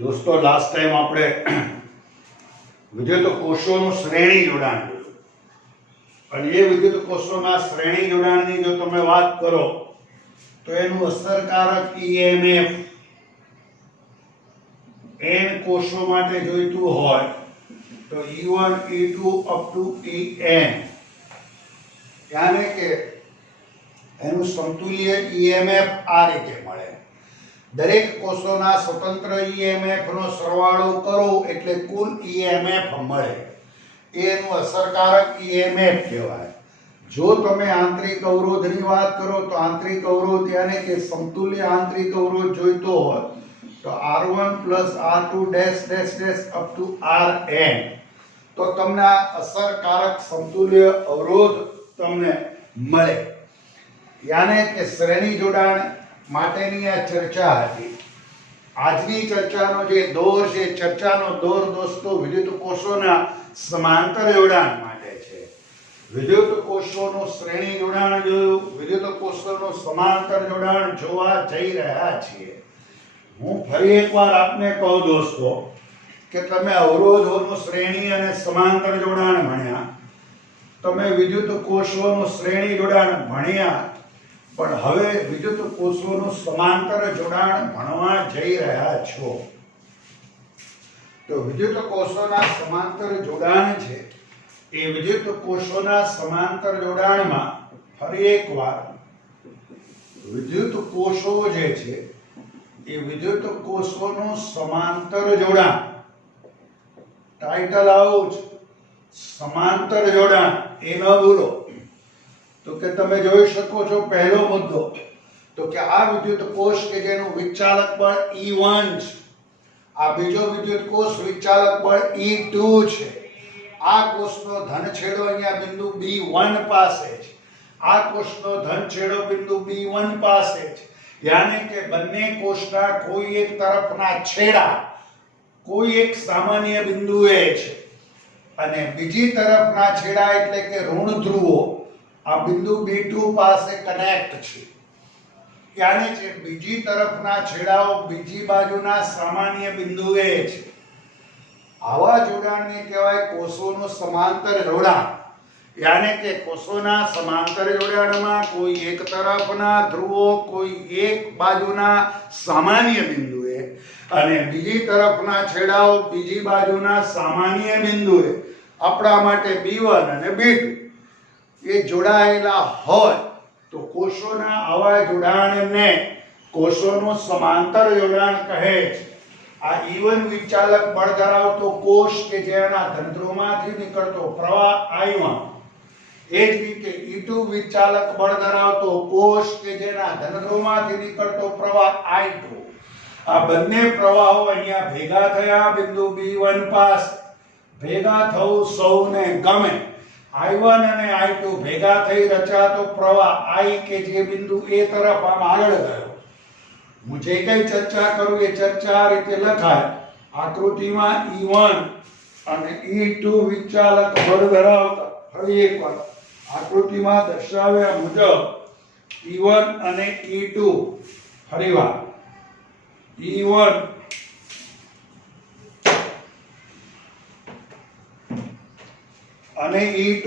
दोस्तों last time આપણે વિદ્યુત કોષોનું શ્રેણી જોડાણ જોયું અને એ વિદ્યુત કોષોના શ્રેણી જોડાણની જો તમે વાત કરો તો એનું અસરકારક EMF n કોષો માટે જોઈતું હોય તો E1 E2 up to En यानी કે એનું સમતુલ્ય EMF આ રીતે મળે। દરેક કોષોના સ્વતંત્ર EMF નો સરવાળો કરો એટલે કુલ EMF મળે। એનું અસરકારક EMF કહેવાય। જો તમે આંતરિક અવરોધની વાત કરો તો આંતરિક અવરોધ यानी કે સમતુલ્ય આંતરિક અવરોધ જોઈતો હોય તો R1 R2 dash dash dash up to Rn તો તમને આ અસરકારક સમતુલ્ય અવરોધ તમને મળે। यानी કે શ્રેણી જોડાણ માટેની આ ચર્ચા હતી। આજની ચર્ચાનો જે દોર છે ચર્ચાનો દોર દોસ્તો વિદ્યુત કોષોના સમાંતર જોડાણ માટે છે। વિદ્યુત કોષોનું શ્રેણી જોડાણ જોયું, વિદ્યુત કોષોનું સમાંતર જોડાણ જોવા જઈ રહ્યા છીએ। હું ફરી એકવાર આપને કહું દોસ્તો કે તમે અવરોધોનું શ્રેણી અને સમાંતર જોડાણ ભણ્યા, તમે વિદ્યુત કોષોનું શ્રેણી જોડાણ ભણ્યા, પણ હવે વિદ્યુત કોષોનું સમાંતર જોડાણ ભણવા જઈ રહ્યા છો। તો વિદ્યુત કોષોના સમાંતર જોડાણ છે એ વિદ્યુત કોષોના સમાંતર જોડાણમાં ફરી એકવાર વિદ્યુત કોષો જે છે એ વિદ્યુત કોષોનું સમાંતર જોડાણ, ટાઇટલ આવું છે સમાંતર જોડાણ, એ ન ભૂલો। તો કે તમે જોઈ શકો છો પહેલો મુદ્દો તો કે આ વિદ્યુત કોષ કે જેનું વિચાલક બળ E1 છે, આ બીજો વિદ્યુત કોષ વિચાલક બળ E2 છે। આ કોષનો ધન છેડો અહીંયા બિંદુ B1 પાસે છે, આ કોષનો ધન છેડો બિંદુ B1 પાસે છે। यानी કે બંને કોષના કોઈ એક તરફના છેડા કોઈ એક સામાન્ય બિંદુએ છે અને બીજી તરફના છેડા એટલે કે ઋણ ધ્રુવો આ બિંદુ B2 પાસે કનેક્ટ છે। यानी કે બીજી તરફના છેડાઓ બીજી બાજુના સામાન્ય બિંદુએ છે। આવા જોડાણને કહેવાય કોષોનું સમાંતર જોડાણ। यानी કે કોષોના સમાંતર જોડાણમાં કોઈ એક તરફના ધ્રુવો કોઈ એક બાજુના સામાન્ય બિંદુએ અને બીજી તરફના છેડાઓ બીજી બાજુના સામાન્ય બિંદુએ આપણા માટે B1 અને B2 એ જોડાયેલા હોય તો કોષોના આવા જોડાણને કોષોનું સમાંતર જોડાણ કહે છે। આ E1 વિચાલક બળ ધરાવતો કોષ કે જેના ધનધ્રુવમાંથી નીકળતો પ્રવાહ I1, એ જ રીતે E2 વિચાલક બળ ધરાવતો કોષ કે જેના ધનધ્રુવમાંથી નીકળતો પ્રવાહ I2, આ બંને પ્રવાહો અહીંયા ભેગા થયા બિંદુ B1 પાસે। ભેગા થવું સૌને ગમે। I1 અને I2 ભેગા થઈ રચાતો પ્રવાહ I કે જે બિંદુ A તરફ આમ આગળ ગયો। હું જે કઈ ચર્ચા કરું એ ચર્ચા આ રીતે લખાય। આકૃતિમાં E1 અને E2 વિચાલક બળ ધરાવતા, ફરી એકવાર આકૃતિમાં દર્શાવ્યા મુજબ E1 અને E2, ફરીવાર E1 અને E2,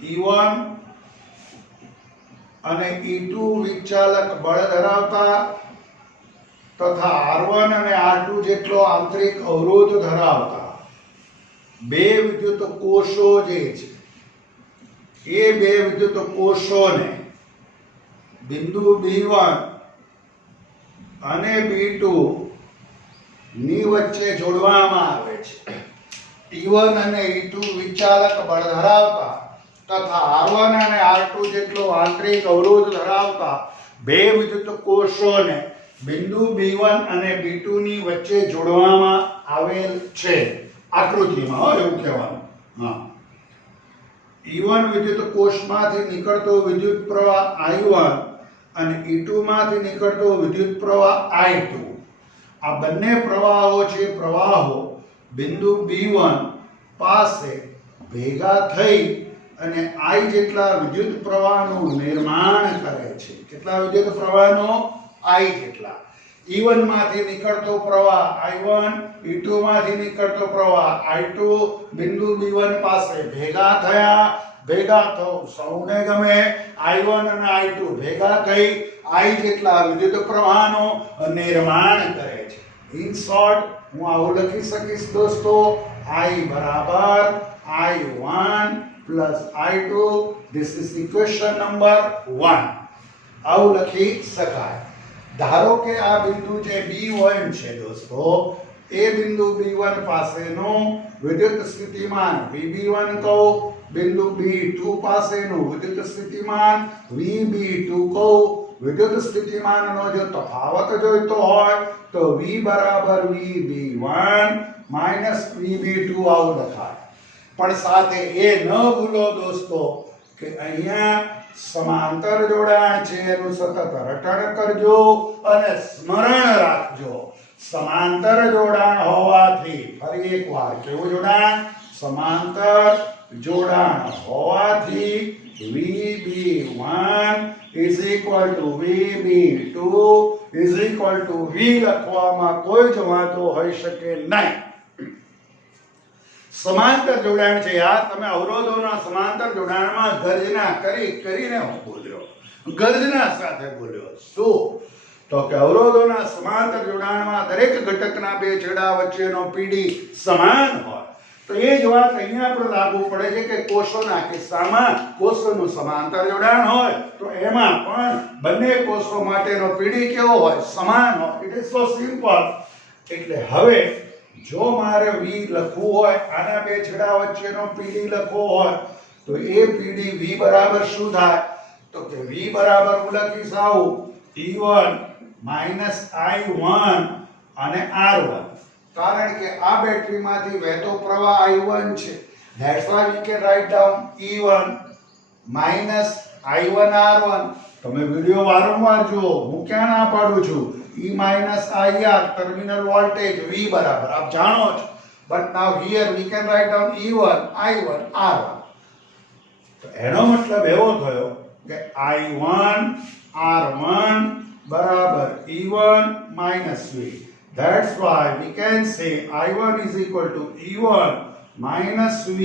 E1 અને E2 વિચાલક બળ ધરાવતા તથા R1 અને R2 જેટલો આંતરિક અવરોધ ધરાવતા બે વિદ્યુત કોષો જે છે એ બે વિદ્યુત કોષોને બિંદુ B1 અને B2 ની વચ્ચે જોડવામાં આવે છે। E1 અને E2 વિચાલક બળ ધરાવતા તથા R1 અને R2 જેટલો આંતરિક અવરોધ ધરાવતા બે વિદ્યુત કોષોને બિંદુ B1 અને B2 ની વચ્ચે જોડવામાં આવેલ છે। આકૃતિમાં એવું કહેવાનું। હા, E1 વિદ્યુત કોષમાંથી નીકળતો વિદ્યુત પ્રવાહ I1 અને E2 માંથી નીકળતો વિદ્યુત પ્રવાહ I2, આ બંને પ્રવાહો છે પ્રવાહો બિંદુ B1 પાસે ભેગા થઈ અને I જેટલા વિદ્યુત પ્રવાહનું નિર્માણ કરે છે। કેટલા વિદ્યુત પ્રવાહનો? I જેટલા। E1 માંથી નીકળતો પ્રવાહ I1, E2 માંથી નીકળતો પ્રવાહ I2 બિંદુ B1 પાસે ભેગા થવું સૌને ગમે. I1 અને I2 ભેગા થઈ I જેટલા વિદ્યુત પ્રવાહનો નિર્માણ કરે છે. ઇન શોર્ટ હું આવું લખી શકીશ દોસ્તો, I બરાબર I1 plus I2. This is equation number 1. આવું લખી શકાય. ધારો કે આ બિંદુ જે B1 છે દોસ્તો, એ બિંદુ B1 પાસેનું વિદ્યુત સ્થિતિમાન VB1 કહું, બિંદુ B2 પાસેનું વિદ્યુત સ્થિતિમાન VB2 કહું. વિદ્યુત સ્થિતિમાનનો જો તફાવત જોઈતો હોય તો V બરાબર VB1 માઈનસ VB2 આવું લખાય. પણ સાથે એ ન ભૂલો દોસ્તો કે અહીંયા સમાંતર જોડાણ છે એનું સતત રટણ કરજો અને સ્મરણ રાખજો. સમાંતર જોડાણ હોવાથી, ફરી એકવાર કેવું જોડાણ? સમાંતર જોડાણ હોવાથી VB1 is equal to VB2 is equal to V લખવામાં કોઈ જ વાંધો હોઈ શકે નહીં. સમાંતર જોડાણ છે યાર. તમે અવરોધોના સમાંતર જોડાણમાં ગર્જના કરીને હું બોલ્યો, ગર્જના સાથે બોલ્યો. શું? તો કે અવરોધોના સમાંતર જોડાણમાં દરેક ઘટકના બે છેડા વચ્ચેનો PD સમાન હોય. તો એ જ વાત અહીંયા પણ લાગુ પડે છે કે કોષોના કિસ્સામાં કોષોનું સમાંતર જોડાણ હોય તો એમાં પણ બંને કોષો માટેનો PD કેવો હોય? સમાન હોય. It is so simple. એટલે હવે જો મારે V લખવું હોય, આના બે છેડા વચ્ચેનો PD લખવો હોય તો એ PD V બરાબર શું થાય? તો કે V બરાબર હું લખીશ આવું, E1 minus I1 અને R1. કારણ કે આ બેટરીમાંથી વહેતો પ્રવાહ I1 છે. That's why we can write down E1 minus I1 R1. તમે વિડિયો વારંવાર જુઓ, હું ક્યાં ના પાડું છું. E minus IR terminal voltage V બરાબર આપ જાણો છો. But now here we can write down E1 I1 R1. તો એનો મતલબ એવો થયો કે I1 R1 બરાબર E1 minus V. That's why we can say I1 is equal to E1 minus V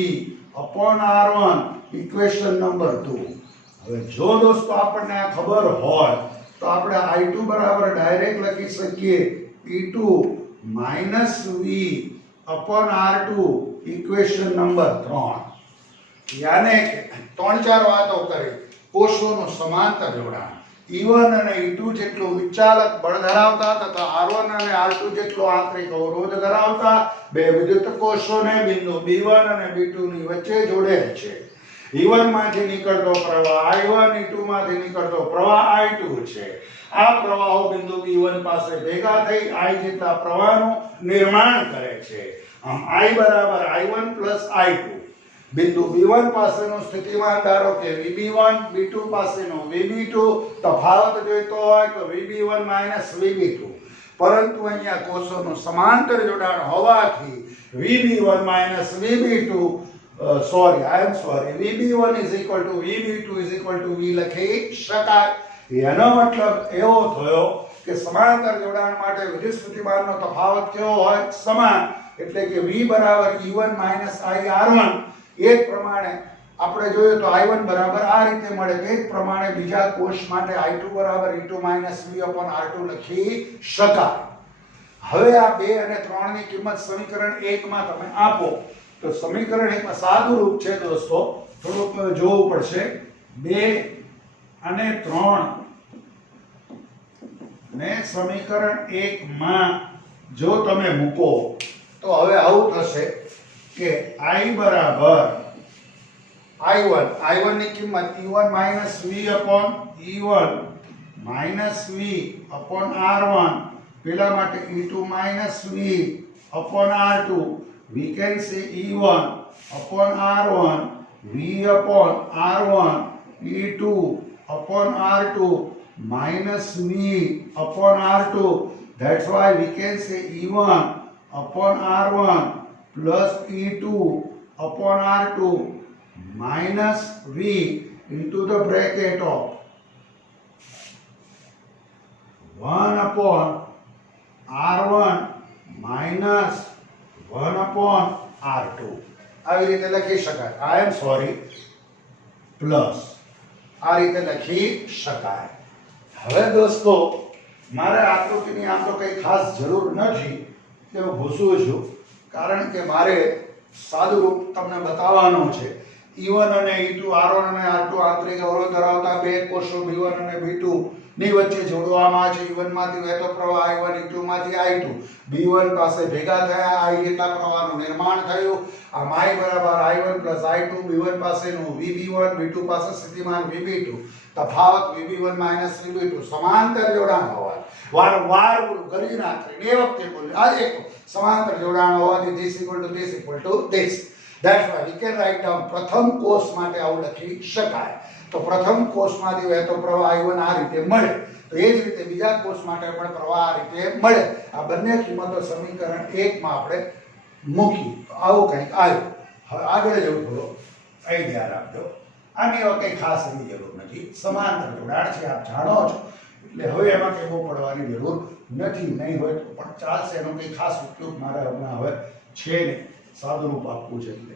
upon R1, equation number 2. હવે જો દોસ્તો આપણને આ ખબર હોય તો આપણે I2 બરાબર ડાયરેક્ટ લખી શકીએ E2 minus V upon R2, equation number 3. યાને કે 3-4 વાતો કરી. કોષોનું સમાંતર જોડાણ, E1 અને E2 જેટલું વિચાલક બળ ધરાવતા તથા R1 અને R2 જેટલો આંતરિક અવરોધ ધરાવતા બે વિદ્યુત કોષોને બિંદુ B1 અને B2 ની વચ્ચે જોડેલ છે. E1 માંથી નીકળતો પ્રવાહ I1, E2 માંથી નીકળતો પ્રવાહ I2 છે. આ પ્રવાહો બિંદુ B1 પાસે ભેગા થઈ I જેટલા પ્રવાહનું નિર્માણ કરે છે. આમ I બરાબર I1 plus I2. બિંદુ B1 પાસેનું સ્થિતિમાન ધારો કે VB1, B2 પાસેનો VB2. તફાવત જોઈતો હોય તો VB1 minus VB2. પરંતુ અહીંયા કોષોનું સમાંતર જોડાણ હોવાથી VB1 minus VB2 VB1 is equal to VB2 is equal to V લખી શકાય. એનો મતલબ એવો થયો કે સમાંતર જોડાણ માટે વિદ્યુત સ્થિતિમાનનો તફાવત કેવો હોય? સમાન. એટલે કે V બરાબર E1 minus IR1. એ જ પ્રમાણે આપણે જોયું તો I1 બરાબર આ રીતે મળે. તે જ પ્રમાણે બીજા કોષ માટે I2 બરાબર E2 minus V upon R2 લખી શકાય. હવે આ 2 અને 3 ની કિંમત સમીકરણ 1 માં તમે આપો તો સમીકરણ 1 માં સાદું રૂપ છે દોસ્તો, થોડુંક જોવું પડશે. 2 અને 3 ને સમીકરણ 1 માં જો તમે મૂકો તો હવે આવું થશે કે I બરાબર I1 ની કિંમત E1 minus V upon E1 minus V upon R1, પેલા માટે E2 minus V upon R2. We can say E1 upon R1, V upon R1, E2 upon R2 minus V upon R2. That's why we can say E1 upon R1 plus E2 upon R2 minus V into the bracket of 1 upon R1 minus 1 upon R2 આવી રીતે લખી શકાય. I am sorry, plus આ રીતે લખી શકાય. હવે દોસ્તો મારે આકૃતિની આમ તો કંઈ ખાસ જરૂર નથી એટલે હું ભૂસું છું, કારણ કે મારે સાદું રૂપ તમને બતાવવાનું છે. E1 અને E2 R1 અને R2 આંતરિક અવરોધ ધરાવતા બે કોષો B1 અને B2 ની વચ્ચે જોડવામાં છે. E1 માંથી વહેતો પ્રવાહ I1, E2 માંથી I2 B1 પાસે ભેગા થયા, I એટલા પ્રવાહનું નિર્માણ થયું. આમ I બરાબર I1 I2 B1 પાસેનું VB1 B2 પાસે સ્થિતિમાન VB2 તફાવત VB1 VB2 સમાંતર જોડાણ હોવા વારંવાર કરી નાખી એ વખતે બોલ્યું આ એક સમાંતર જોડાણ હોવાથી this that's why we can write down પ્રથમ કોષ માટે આવું લખી શકાય. તો પ્રથમ કોષમાંથી વહેતો પ્રવાહ I1 આ રીતે મળે, તો એ જ રીતે બીજા કોષ માટે પણ પ્રવાહ આ રીતે મળે. આ બંને કિંમતો સમીકરણ 1 માં આપણે મૂકી તો આવું કંઈક આવ્યું. હવે આગળ જવું થોડો અહીં ધ્યાન આપજો. આની હવે કંઈ ખાસ એની જરૂર નથી, સમાંતર જોડાણ છે આપ જાણો છો, એટલે હવે એમાં કંઈ બહુ પડવાની જરૂર નથી. નહીં હોય તો પણ ચાલશે, એનો કંઈ ખાસ ઉપયોગ મારે હમણાં હવે છે નહીં, સાદું રૂપ આપવું છે એટલે.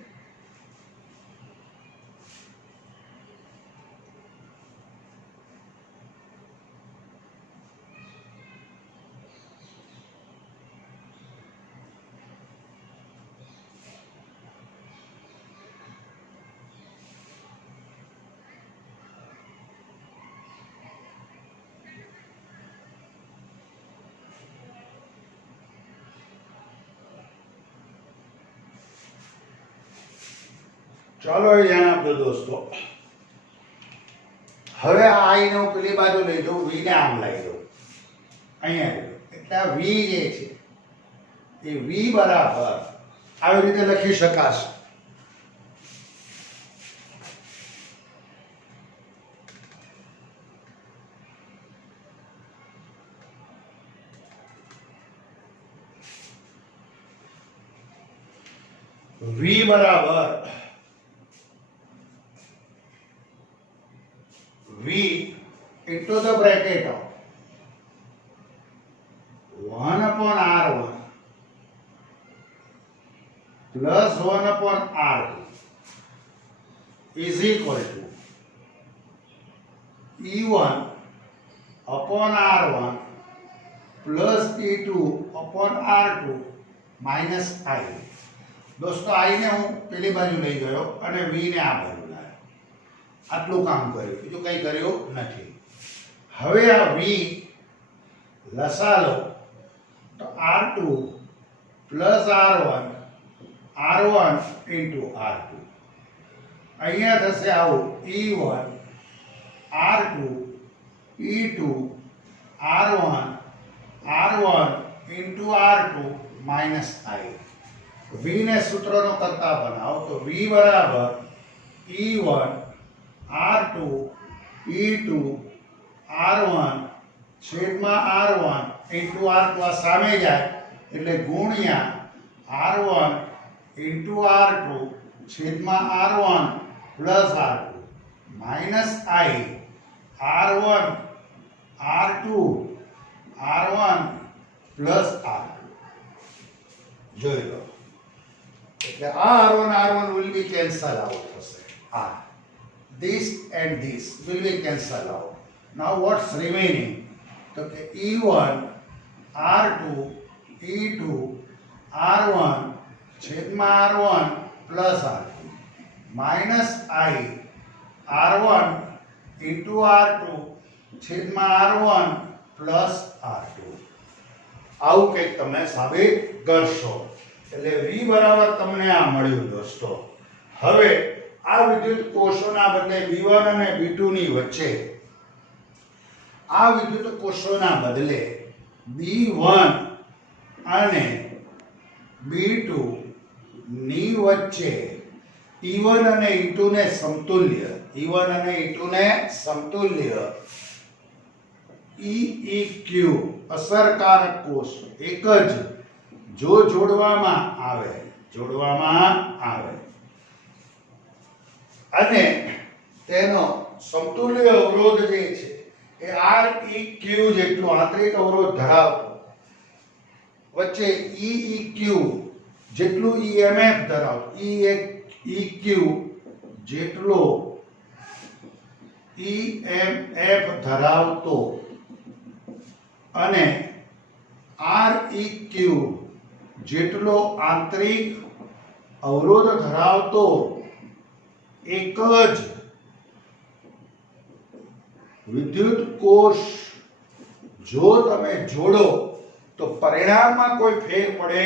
ચાલો એ ધ્યાન આપજો દોસ્તો. હવે આ I ને હું પેલી બાજુ લઈ જાઉં, V ને આમ લઈ જાઉં, અહીંયા લઈ જાઉં, એટલે આ V જે છે એ V બરાબર આવી રીતે લખી શકાશે. V બરાબર V into the bracket of 1 upon R1 plus 1 upon R2 is equal to E1 upon R1 plus E2 upon R2 minus I. દોસ્તો I ને હું પેલી બાજુ લઈ ગયો અને V ને આ બાજુ લાવ્યો. આટલું કામ કર્યું, બીજું કંઈ કર્યું નથી. હવે આ V લસા લો તો R2 plus R1 into R2. અહીંયા થશે આવું E1 R2 E2 R1 into R2 minus I. V ને સૂત્રનો કરતા બનાવો તો V બરાબર E1 R2 E2 R1 છેદમાં R1 into R2 આ સામે જાય એટલે ગુણ્યા R1 into R2 છેદમાં R1 plus R2 minus I R1 R2 R1 plus R2. જોઈ લો એટલે આ R1 will be cancel out થશે. This and this will be cancel out. Now what's remaining? તો કે E1 R2 E2 R1 છેદમાં R1 plus R2 minus I R1 into R2 છેદમાં R1 plus R2. આવું કંઈક તમે સાબિત કરશો એટલે V બરાબર તમને આ મળ્યું દોસ્તો. હવે આ વિદ્યુત કોષોના બદલે B1 અને B2 ની વચ્ચે આ વિદ્યુત કોષોના બદલે B1 અને B2 ની વચ્ચે E1 અને E2 ને સમતુલ્ય EEQ અસરકારક કોષ એક જ જો જોડવામાં આવે અને તેનો સમતુલ્ય અવરોધ જે છે એ REQ જેટલો આંતરિક અવરોધ ધરાવતો વચ્ચે EEQ જેટલું EMF ધરાવતો EQ જેટલો EMF ધરાવતો અને REQ જેટલો આંતરિક અવરોધ ધરાવતો એક જ વિદ્યુત કોષ જો તમે જોડો તો પરિણામમાં કોઈ ફેર પડે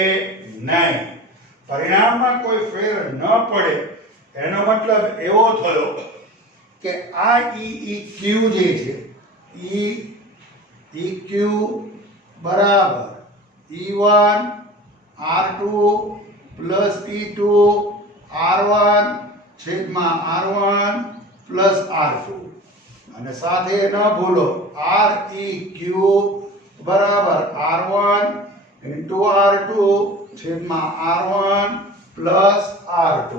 નહીં. પરિણામમાં કોઈ ફેર ન પડે એનો મતલબ એવો થયો કે આ EEQ જે છે EEQ બરાબર E1 R2 plus E2 R1 છેદમાં R1 પ્લસ R2 અને સાથે ન ભૂલો REQ બરાબર R1 ઇન્ટુ R2 છેદમાં R1 પ્લસ R2.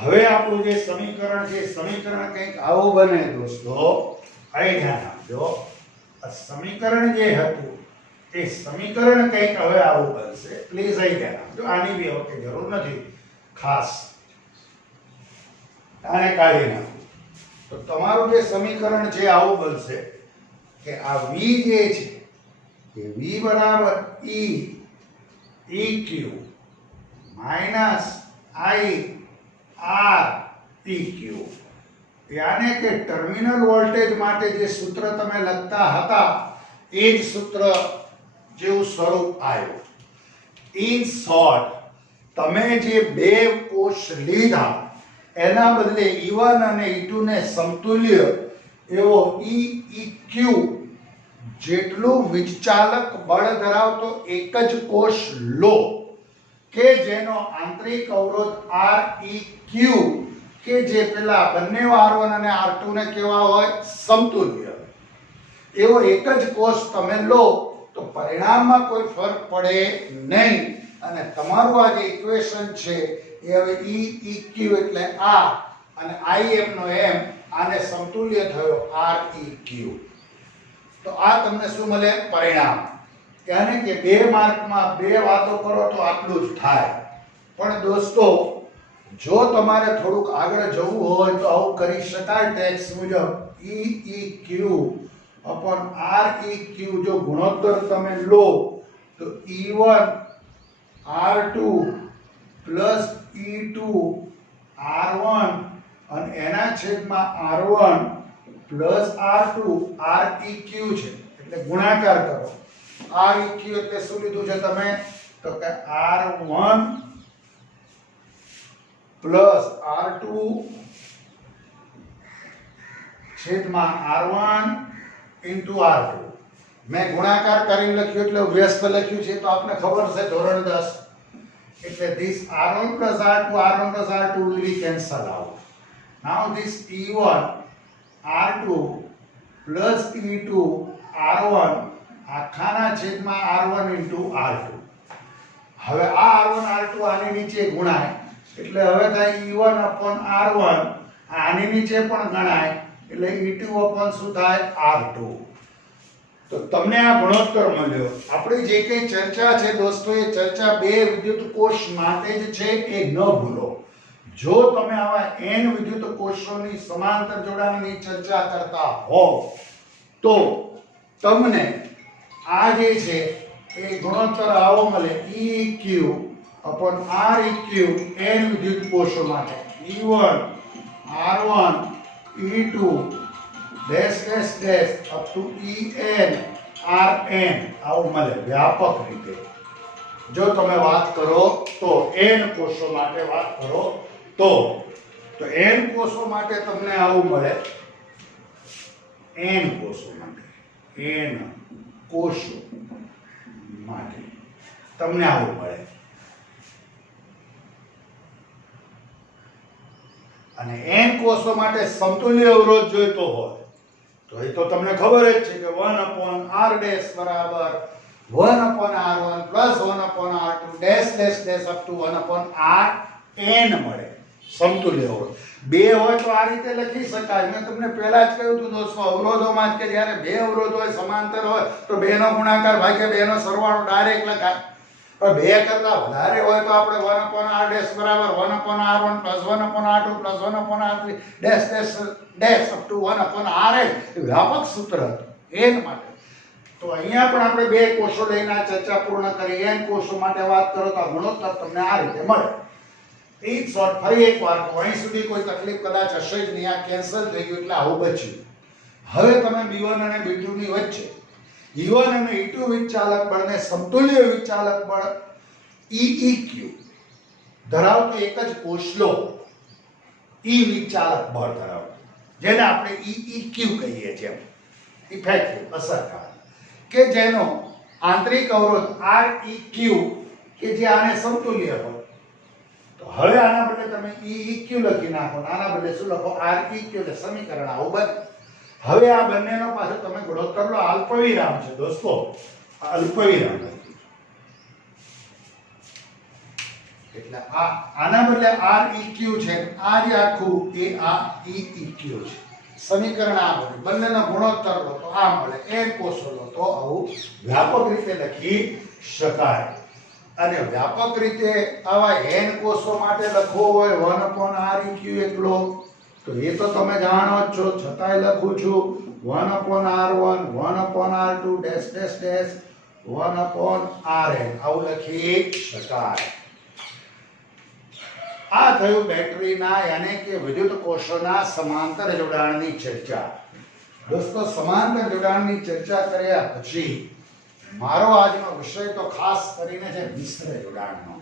હવે આપણું જે સમીકરણ છે સમીકરણ કંઈક આવું બને દોસ્તો. અહીં ધ્યાન આપજો. આ સમીકરણ જે હતું એ સમીકરણ કંઈક હવે આવું બનશે. પ્લીઝ અહીં ધ્યાન આપજો. આની બી વખતે જરૂર નથી ખાસ. આને કાઢી નાખો તો તમારું જે સમીકરણ છે આવું બનશે કે આ V જે છે એ V બરાબર EQ માઇનસ I REQ. યાને કે ટર્મિનલ વોલ્ટેજ માટે જે સૂત્ર તમે લખતા હતા એ જ સૂત્ર જેવું સ્વરૂપ આવ્યું. ઇન શોર્ટ તમે જે બે કોષ લીધા એના બદલે E1 અને E2 ને સમતુલ્ય એવો EEQ જેટલું વિચાલક બળ ધરાવતો એક જ કોષ લો કે જેનો આંતરિક અવરોધ REQ કે જે પેલા બંને R1 અને R2 ને કેવા હોય સમતુલ્ય એવો એક જ કોષ તમે લો તો પરિણામમાં કોઈ ફરક પડે નહીં અને તમારું આ જે ઇક્વેશન છે એ હવે EEQ એટલે આ અને IM નો M આને સમતુલ્ય થયો REQ. તો આ તમને શું મળે? પરિણામ. यानी कि बे मार्क में बे वातो करो तो आटलू ज थाय. पण दोस्तों जो तमारे थोड़ुक आगळ जवुं होय तो आवुं करी शकाय. टेक्स्ट मुजब EEQ अपन REQ जो गुणोत्तर तमे लो तो E1 R2 plus E2 R1 અને એના છેદમાં R1 પ્લસ R2 REQ છે એટલે ગુણાકાર કરો. REQ એટલે શું લીધું છે તમે? તો કે R1 પ્લસ R2 છેદમાં R1 ઇન્ટુ R2. મેં ગુણાકાર કરીને લખ્યું એટલે વ્યસ્ત લખ્યું છે તો આપને ખબર છે ધોરણ 10 એટલે this R1 plus R2 will be cancel out. Now this E1 R2 plus E2 R1 આખાના છેદમાં R1 ઇન્ટુ R2. હવે આ R1 R2 આની નીચે ગુણાય એટલે હવે થાય E1 upon R1 આની નીચે પણ ગણાય એટલે E2 upon શું થાય R2. તો તમને આ ગુણોત્તર મળ્યો. આપણી જે કઈ ચર્ચા છે દોસ્તો એ ચર્ચા બે વિદ્યુત કોષ માટે જ છે એ ન ભૂલો. જો તમે આવા n વિદ્યુત કોષોની સમાંતર જોડાણની ચર્ચા કરતા હો તો તમને આ જે છે એ ગુણોત્તર આવો મળે EQ upon REQ n વિદ્યુત કોષો માટે E1 R1 E2 dash dash dash up to EN RN આવું મળે વ્યાપક રીતે. જો તમે વાત કરો તો n કોષો માટે વાત કરો તો n કોષો માટે તમને આવું મળે. n કોષો માટે તમને આવું મળે. અને n કોષો માટે સમતુલ્ય અવરોધ જોઈતો હોય તો એ તો તમને ખબર જ છે કે 1/r ડેશ બરાબર 1/r1 plus 1/r2 dash dash dash up to 1/rn મળે સમતુલ્ય અવરોધ. બે હોય તો આ રીતે લખી શકાય. મેં તમને પહેલા જ કહ્યું હતું દોસ્તો, અવરોધોમાં જ કે જ્યારે બે અવરોધ હોય સમાંતર હોય તો બે નો ગુણાકાર ભાગ્યા બે નો સરવાળો ડાયરેક્ટ લખાય. પણ બે કરતા વધારે હોય તો આપણે 1/r ડેશ બરાબર 1/r1 + 1/r2 + 1/r3 dash dash dash up to 1/rn વ્યાપક સૂત્ર હતું. એન માટે તો અહીંયા પણ આપણે બે કોષો લઈને આ ચર્ચા પૂર્ણ કરી. n કોષો માટે વાત કરો તો આ ગુણોત્તર તમને આ રીતે મળે. ઈ શોર્ટ ફરી એકવાર તો અહીં સુધી કોઈ તકલીફ કદાચ હશે જ નહીં. આ કેન્સલ થઈ ગયું એટલે આવું બચ્યું. હવે તમે B1 અને B2 ની વચ્ચે E1 અને E2 વિચાલક બળને સમતુલ્ય વિચાલક બળ EEQ ધરાવતો એક જ કોષ લો. E વિચાલક બળ ધરાવતો, જેને આપણે EEQ કહીએ છીએ, ઇફેક્ટિવ અસરકારક, કે જેનો આંતરિક અવરોધ REQ કે જે આને સમતુલ્ય હોય. તો હવે આના બદલે તમે EEQ લખી નાખો, આના બદલે શું લખો? REQ. એટલે સમીકરણ આવું બને. હવે આ બંનેનો પાછો તમે ગુણોત્તર લો. અલ્પવિરામ છે દોસ્તો, અલ્પવિરામ લખ્યું એટલે આના બદલે REQ છે. આ જે આખું એ આ EEQ છે. સમીકરણ આ બને. બંનેનો ગુણોત્તર લો તો આ મળે. n કોષો લો તો આવું વ્યાપક રીતે લખી શકાય. અને વ્યાપક રીતે આવા n કોષો માટે લખવો હોય 1/REQ એકલો, તો એ તો તમે જાણો જ છો, છતાંય લખું છું 1/R1 1/R2 dash dash dash 1/Rn આવું લખી શકાય. આ થયું બેટરીના યાને કે વિદ્યુત કોષોના સમાંતર જોડાણની ચર્ચા. દોસ્તો, સમાંતર જોડાણની ચર્ચા કર્યા પછી મારો આજનો વિષય તો ખાસ કરીને છે મિશ્ર જોડાણનો.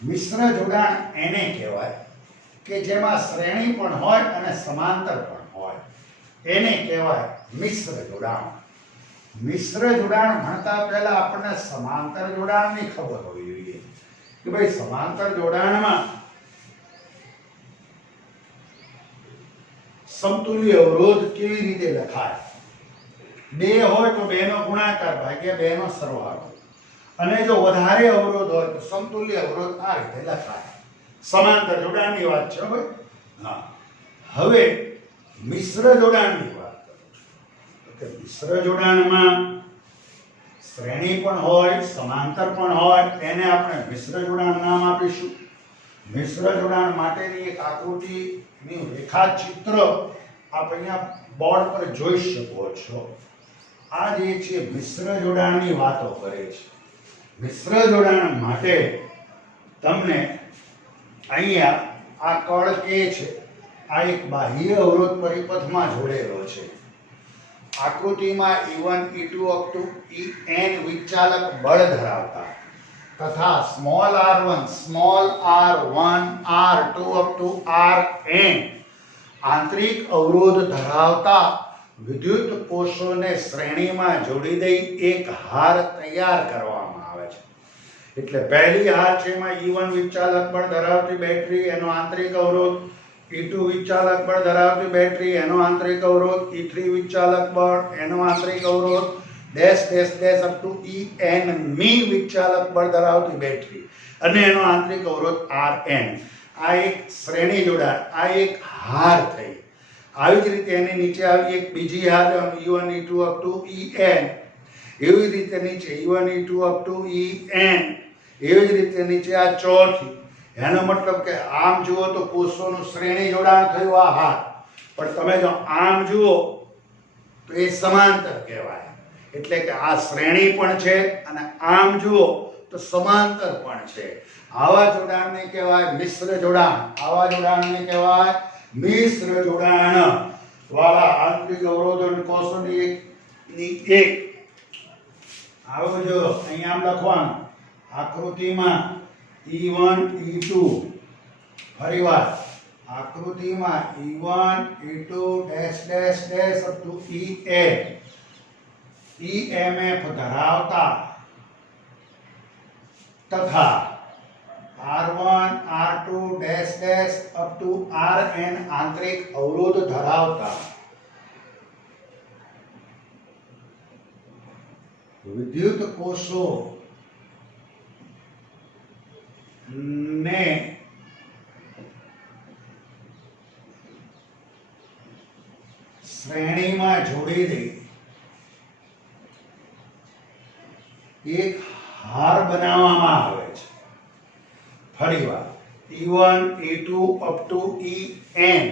મિશ્ર જોડાણ એને કહેવાય કે જેમાં શ્રેણી પણ હોય અને સમાંતર પણ હોય. એને કહેવાય મિશ્ર જોડાણ. મિશ્ર જોડાણ ભણતા પહેલા આપણને સમાંતર જોડાણની ખબર હોવી જોઈએ કે ભાઈ સમાંતર જોડાણમાં સમતુલ્ય અવરોધ કેવી રીતે લખાય. બે હોય તો બે નો ગુણાકાર ભાગ્યા બે નો સરવાળો, અને જો વધારે અવરોધ હોય તો સમતુલ્ય અવરોધ આ રીતે લખાય. સમાંતર જોડાણની વાત છે ભાઈ. હા, હવે મિશ્ર જોડાણની વાત કરું કે મિશ્ર જોડાણમાં શ્રેણી પણ હોય સમાંતર પણ હોય. એને આપણે મિશ્ર જોડાણ નામ આપીશું. મિશ્ર જોડાણ માટેની એક આકૃતિની રેખાચિત્ર આપ અહીંયા બોર્ડ પર જોઈ શકો છો. આ જે છે મિશ્ર જોડાણની વાતો કરે છે. મિશ્ર જોડાણ માટે તમને અહીંયા આ કળ કે છે આ એક બાહ્ય અવરોધ પરિપથમાં જોડેલો છે. આકૃતિમાં E1 E2 up to En વિચાલક બળ ધરાવતા તથા small r1 r2 up to Rn આંતરિક અવરોધ ધરાવતા વિદ્યુત કોષોને શ્રેણીમાં જોડી દઈ એક હાર તૈયાર કરવામાં આવે છે. એટલે પહેલી હાર છે એમાં E1 વિચાલક બળ ધરાવતી બેટરી, એનો આંતરિક અવરોધ, E2 વિચાલક બળ ધરાવતી બેટરી, એનો આંતરિક અવરોધ, E3 વિચાલક બળ, એનો આંતરિક અવરોધ dash dash dash up to En મી વિચાલક બળ ધરાવતી બેટરી અને એનો આંતરિક અવરોધ Rn. આ એક શ્રેણી જોડાણ, આ એક હાર થઈ. આવી જ રીતે એની નીચે આવી એક બીજી હાર E1 E2 up to En. એવી રીતે નીચે E1 E2 up to En. એવી જ રીતે નીચે આ ચોથી. એનો મતલબ કે આમ જુઓ તો કોષોનું શ્રેણી જોડાણ થયું આ હાર, પણ તમે જો આમ જુઓ તો એ સમાંતર કહેવાય. એટલે કે આ શ્રેણી પણ છે અને આમ જુઓ તો સમાંતર પણ છે. આવા જોડાણને કહેવાય મિશ્ર જોડાણ. આવા જોડાણને કહેવાય મિશ્ર જોડાણ વાળા આંતરિક અવરોધો કોષોની એક આવો જો અહીંયા આમ લખવાનું આકૃતિમાં E1 E2 ફરીવાર આકૃતિમાં E1 E2 dash dash dash up to En EMF ધરાવતા તથા R1 R2 dash dash up to Rn આંતરિક અવરોધ ધરાવતા વિદ્યુત કોષો ને શ્રેણીમાં જોડી દઈ એક હાર બનાવવામાં આવે છે. ફરીવાર E1 E2 up to En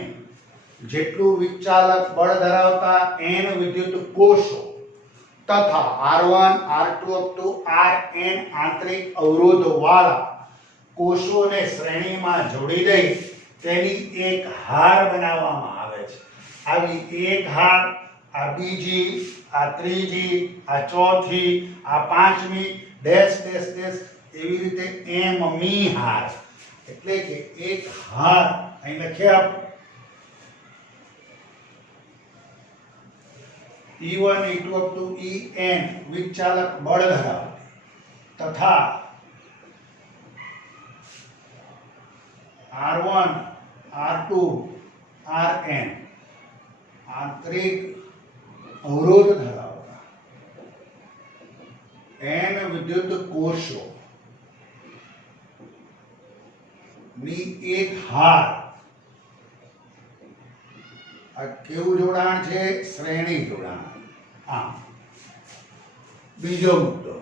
જેટલું વિચાલક બળ ધરાવતા n વિદ્યુત કોષો તથા R1 R2 up to Rn આંતરિક અવરોધ વાળા કોષોને શ્રેણીમાં જોડી દઈ તેની એક હાર બનાવવામાં આવે છે. આવી એક હાર, આ બીજી, આ ત્રીજી, આ ચોથી, આ પાંચમી, ડેશ ડેશ ડેશ એવી રીતે એમ મી હાર, એટલે કે એક હાર અહીં લખી આપો. E1 E2 up to En વિચાલક બળ ધરાવતી તથા R1 R2 Rn આંતરિક અવરોધ ધરાવતા n વિદ્યુત કોષો ની એક હાર. આ કેવું જોડાણ છે? શ્રેણી જોડાણ. બીજો મુદ્દો,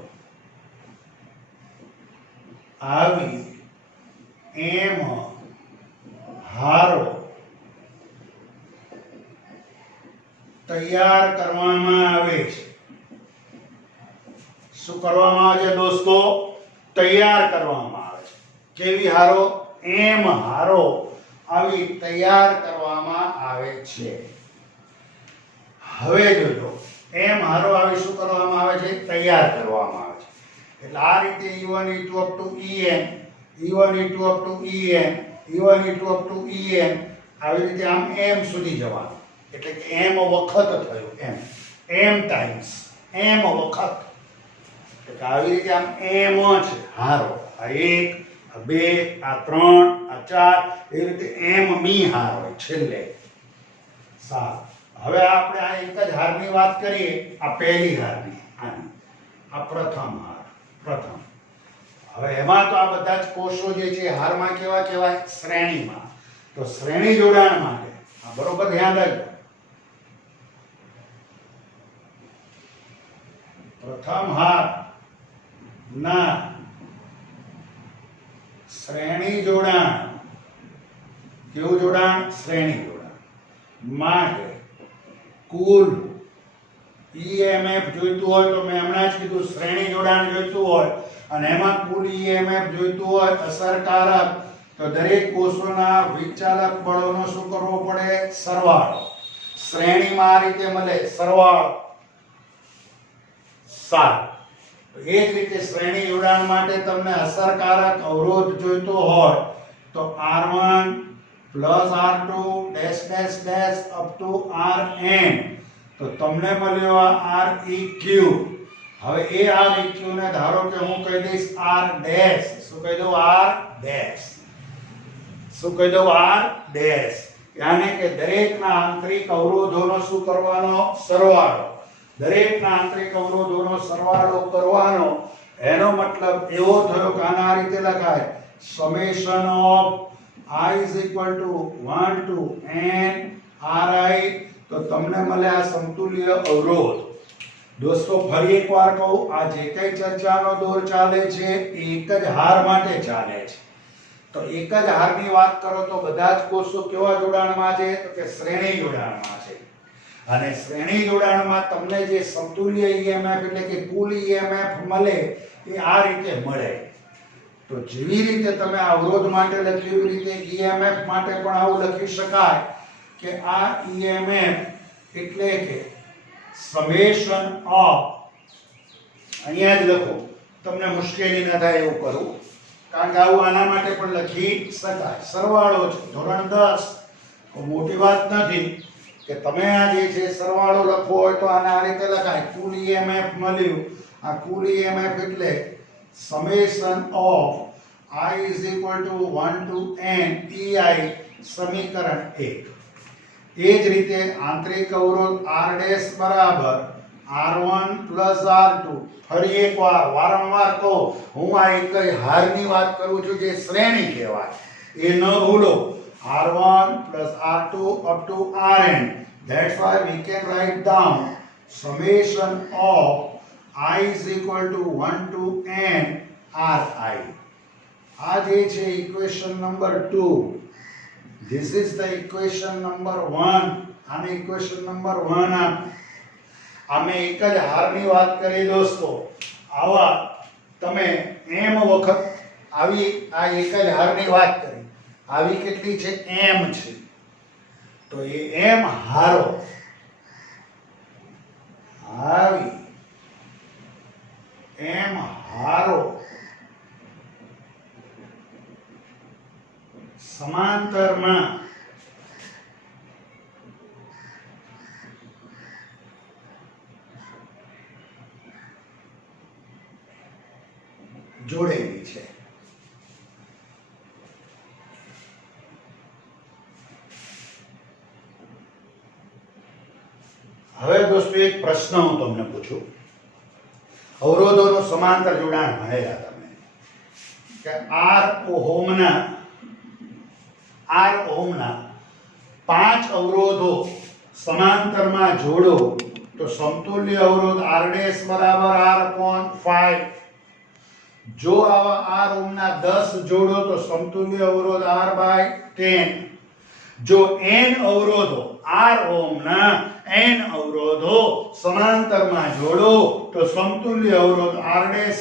આવી એમ હારો તૈયાર કરવામાં આવે છે. શું કરવામાં આવે છે દોસ્તો? તૈયાર કરવામાં આવે છે. કેવી હારો? એમ હારો આવી તૈયાર કરવામાં આવે છે. હવે જોજો, એમ હારો આવી શું કરવામાં આવે છે? તૈયાર કરવામાં આવે છે. એટલે આ રીતે E1 E2 up to En, E1 E2 up to En, E1 E2 up to En આવી રીતે આમ m સુધી જવાનું. એટલે કે m વખત થયું, m ટાઈમ્સ, m વખત. એટલે આવી રીતે આમ m છે હારો. આ 1, આ 2, આ 3, આ 4 એ રીતે m મી હાર હોય છેલ્લે. સારું, હવે આપણે આ એક જ હારની વાત કરીએ. આ પહેલી હારની, આની, આ પ્રથમ હાર, પ્રથમ. હવે એમાં તો આ બધા જ કોષો જે છે હારમાં કેવા કહેવાય? શ્રેણીમાં. તો શ્રેણી જોડાણ માટે આ બરોબર ધ્યાન રાખજો. પ્રથમ હાર ના શ્રેણી જોડાણ, કેવું જોડાણ? શ્રેણી જોડાણ માટે કુલ EMF જોઈતું હોય તો મેં હમણાં જ કીધું શ્રેણી જોડાણ જોઈતું હોય અને એમાં કુલ EMF જોઈતું હોય અસરકારક, તો દરેક કોષોના વિચાલક બળોનો શું કરવો પડે? સરવાળો. શ્રેણીમાં આ રીતે મળે સરવાળો. સારું, એ જ રીતે શ્રેણી જોડાણ માટે તમને અસરકારક અવરોધ જોઈતો હોય તો R1 plus R2 dash dash dash up to Rn, તો તમને મળ્યો આ Req. હવે એ Req ને ધારો કે હું કહી દઈશ R dash. શું કહી દઉં? R dash. શું કહી દઉં? R dash. યાને કે દરેકના આંતરિક અવરોધોનો શું કરવાનો? સરવાળો. દરેકના આંતરિક અવરોધોનો સરવાળો કરવાનો. એનો મતલબ એવો થયો કે આના આ રીતે લખાય, summation of I is equal to 1 to n Ri. તો તમને મળે આ સમતુલ્ય અવરોધ. દોસ્તો ફરી એકવાર કહું, આ જે કઈ ચર્ચાનો દોર ચાલે છે એક જ હાર માટે ચાલે છે. તો એક જ હારની વાત કરો તો બધા જ કોષો કેવા જોડાણમાં છે? તો કે શ્રેણી જોડાણમાં છે. અને શ્રેણી જોડાણમાં તમને જે સમતુલ્ય EMF એટલે કે કુલ EMF મળે એ આ રીતે મળે. તો જેવી રીતે તમે અવરોધ માટે લખ્યું એવી રીતે EMF માટે પણ આવું લખી શકાય કે આ EMF એટલે કે summation of, અહીંયા જ લખો, તમને મુશ્કેલી ન થાય એવું કરું, કારણ કે આવું આના માટે પણ લખી શકાય. સરવાળો છે, ધોરણ 10, મોટી વાત નથી કે તમે આ જે છે સરવાળો લખવો હોય તો આને આ રીતે લખાય. કુલ EMF મળ્યું, આ કુલ EMF એટલે summation of I is equal to 1 to n EI, સમીકરણ 1. એ જ રીતે આંતરિક અવરોધ R dash બરાબર R1 plus R2. ફરી એકવાર વારંવાર કહો, હું આ એક હારની વાત કરું છું જે શ્રેણી કહેવાય, એ ન ભૂલો. R1 plus R2 up to Rn That's why we can write down summation of I is equal to 1 to n ri. આ જે છે equation number 2. This is the equation number 1. આને equation number 1 અમે એક જ હારની વાત કરી દોસ્તો. આવા તમે m વખત આવી આ એક જ હારની વાત કરી. આવી કેટલી છે? m છે. તો એ m હારો આવી m હારો સમાંતરમાં જોડેલી છે. હવે દોસ્તો એક પ્રશ્ન હું તમને પૂછું. અવરોધોનું સમાંતર જોડાણ ભણેલા તમે કે R ઓહમના 5 અવરોધો સમાંતરમાં જોડો તો સમતુલ્ય અવરોધ R' બરાબર R/5. જો આવા R ઓહમના 10 જોડો તો સમતુલ્ય અવરોધ R/10. જો n અવરોધો R ઓહમના n અવરોધો સમાંતરમાં જોડો તો સમતુલ્ય અવરોધ R'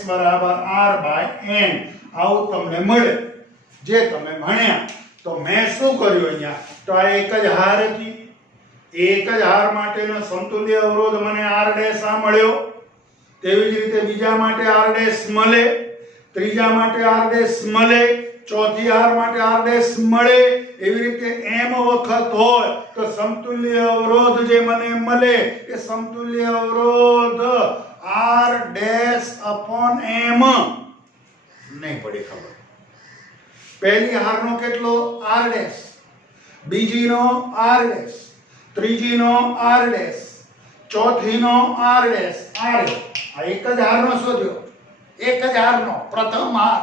બરાબર R/n. આવું તમને મળે જે તમે ભણ્યા. તો મેં શું કર્યું અહીંયા? તો આ એક જ હાર હતી. એક જ હાર માટેનો સમતુલ્ય અવરોધ મને R' આ મળ્યો. તેવી જ રીતે બીજા માટે R' મળે, ત્રીજા માટે R' મળે, ચોથી હાર માટે R' મળે. એવી રીતે m વખત હોય તો સમતુલ્ય અવરોધ જે મને મળે એ સમતુલ્ય અવરોધ R' upon m નહીં પડી ખબર. પહેલી હારનો કેટલો? R', બીજીનો R', ત્રીજીનો R', ચોથીનો R'. આ એક જ હારનો શોધ્યો. એક જ હારનો પ્રથમ હાર,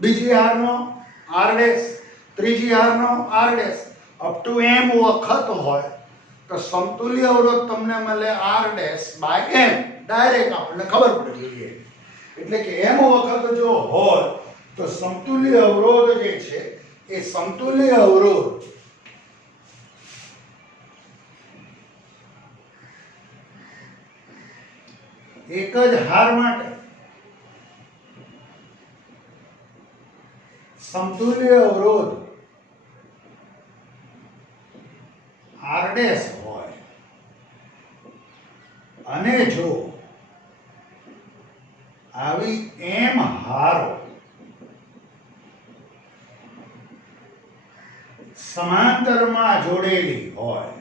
બીજી હારનો R', ત્રીજી હારનો R' અપ ટુ m વખત હોય તો સમતુલ્ય અવરોધ તમને મળે R'/m. ડાયરેક્ટ આપણને ખબર પડી જોઈએ. એટલે કે m વખત જો હોય તો સમતુલ્ય અવરોધ જે છે એ સમતુલ્ય અવરોધ એક જ હાર માટે સમતુલ્ય અવરોધ R' હોય અને જો આવી m હારો સમાંતરમાં જોડેલી હોય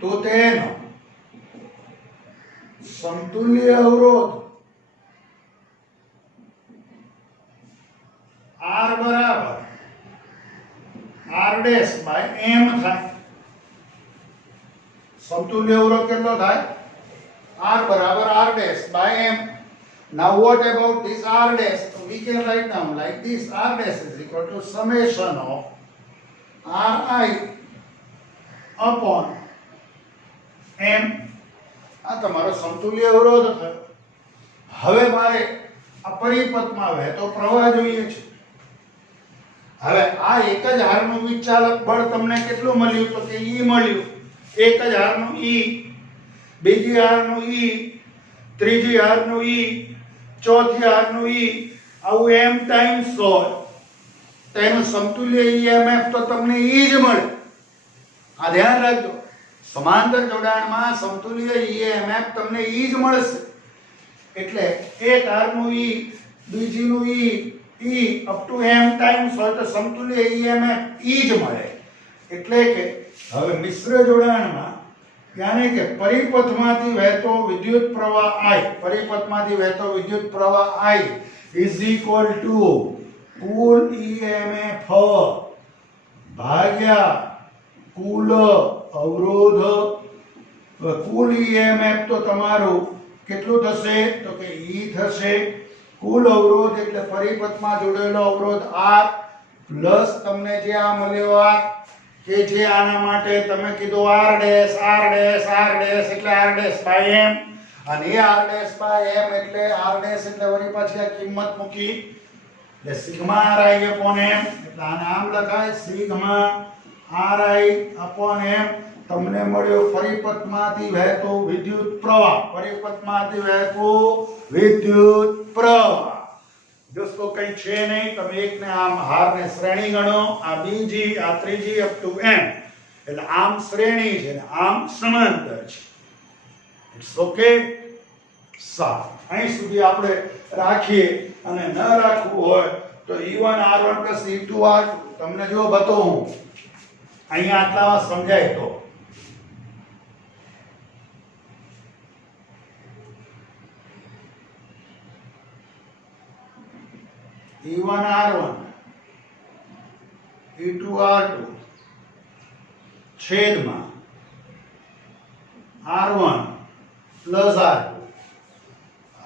તો તેનો સમતુલ્ય અવરોધ R બરાબર R'/m થાય. સમતુલ્ય અવરોધ કેટલો થાય? R બરાબર R'/m. Now what about this R'? So we can write down like this: R' is equal to summation of Ri upon m. આ તમારો સમતુલ્ય અવરોધ થયો. હવે મારે આ પરિપથમાં વહેતો પ્રવાહ જોઈએ છે. હવે આ એક જ હારનું વિચાલક બળ તમને કેટલું મળ્યું? તો કે E મળ્યું. એક જ હારનું E, બીજી હારનું E, ત્રીજી હારનું E, ચોથી હારનું E. આવું m ટાઈમ્સ હોય તો એનું સમતુલ્ય EMF તો તમને E જ મળે. આ ધ્યાન રાખજો. સમાંતર જોડાણમાં સમતુલ્ય EMF તમને E જ મળશે. એટલે એક હારનું E, બીજીનું E up to m times હોય તો સમતુલ્ય EMF E જ મળે. એટલે કે હવે મિશ્ર જોડાણમાં यानी કે પરિપથમાંથી વહેતો વિદ્યુત પ્રવાહ I, પરિપથમાંથી વહેતો વિદ્યુત પ્રવાહ I is equal to cool EMF ભાગ્યા કુલ અવરોધ. કુલ EMF તો તમારું કેટલું થશે? તો કે E થશે. કુલ અવરોધ એટલે પરિપથમાં જોડેલો અવરોધ R પ્લસ તમને જે આ મળ્યો R કે જે આના માટે તમે કીધું r ડેશ એટલે r ડેશ બાય m, અને એ r ડેશ બાય m એટલે r ડેશ એટલે વળી પાછી આ કિંમત મૂકી એટલે સિગ્મા ri upon m, એટલે આને આમ લખાય સિગ્મા ri upon m. તમને મળ્યો પરિપથમાંથી વહેતો વિદ્યુત પ્રવાહ, પરિપથમાંથી વહેતો વિદ્યુત પ્રવાહ. દોસ્તો કઈ છે નહીં, તમે એકને આમ હારને શ્રેણી ગણો, આ બીજી આ ત્રીજી અપ ટુ m, એટલે આમ શ્રેણી છે ને આમ સમાંતર છે. It's okay. સારું, અહીં સુધી આપણે રાખીએ, અને ન રાખવું હોય તો e1 r1 e2 r2 તમને જો બતાવું અહીંયા આટલામાં સમજાય તો e1 r1 e2 r2 છેદમાં r1 પ્લસ r2.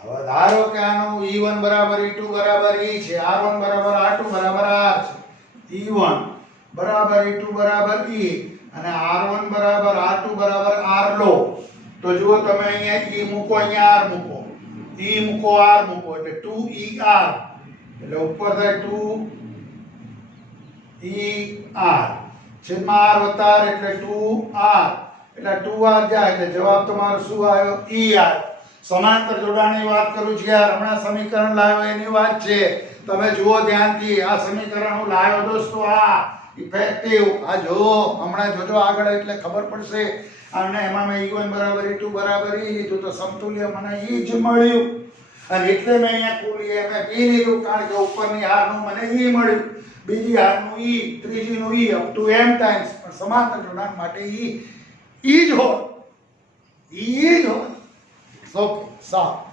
હવે ધારો કે આનું e1 બરાબર e2 બરાબર e છે, r1 બરાબર r2 બરાબર r છે, e1 બરાબર e2 બરાબર e અને r1 બરાબર r2 બરાબર r લો તો જુઓ તમે અહીંયા e મૂકો, અહીંયા r મૂકો, e મૂકો, r મૂકો એટલે 2er, એટલે ઉપર થાય 2er છેદમાં r વત્તા r એટલે 2r, એટલે 2r જાય એટલે જવાબ તમારો શું આવ્યો? er. સમાંતર જોડાણની વાત કરું છું યાર, હમણાં સમીકરણ લાવ્યો એની વાત છે. તમે જુઓ ધ્યાનથી, આ સમીકરણ હું લાવ્યો દોસ્તો, આ ઇફેક્ટિવ, આ જો હમણાં જોજો આગળ એટલે ખબર પડશે. અને એમાં મેં e1 બરાબર e2 બરાબર e લીધું તો સમતુલ્ય મને e જ મળ્યું, અને એટલે મેં અહીંયા કુલ EMF e લીધું, કારણ કે ઉપરની હારનું મને e મળ્યું, બીજી હારનું e, ત્રીજીનું e up to m times. પણ સમાંતર જોડાણ માટે e જ હોય, e જ હોય. ઓકે, સારું.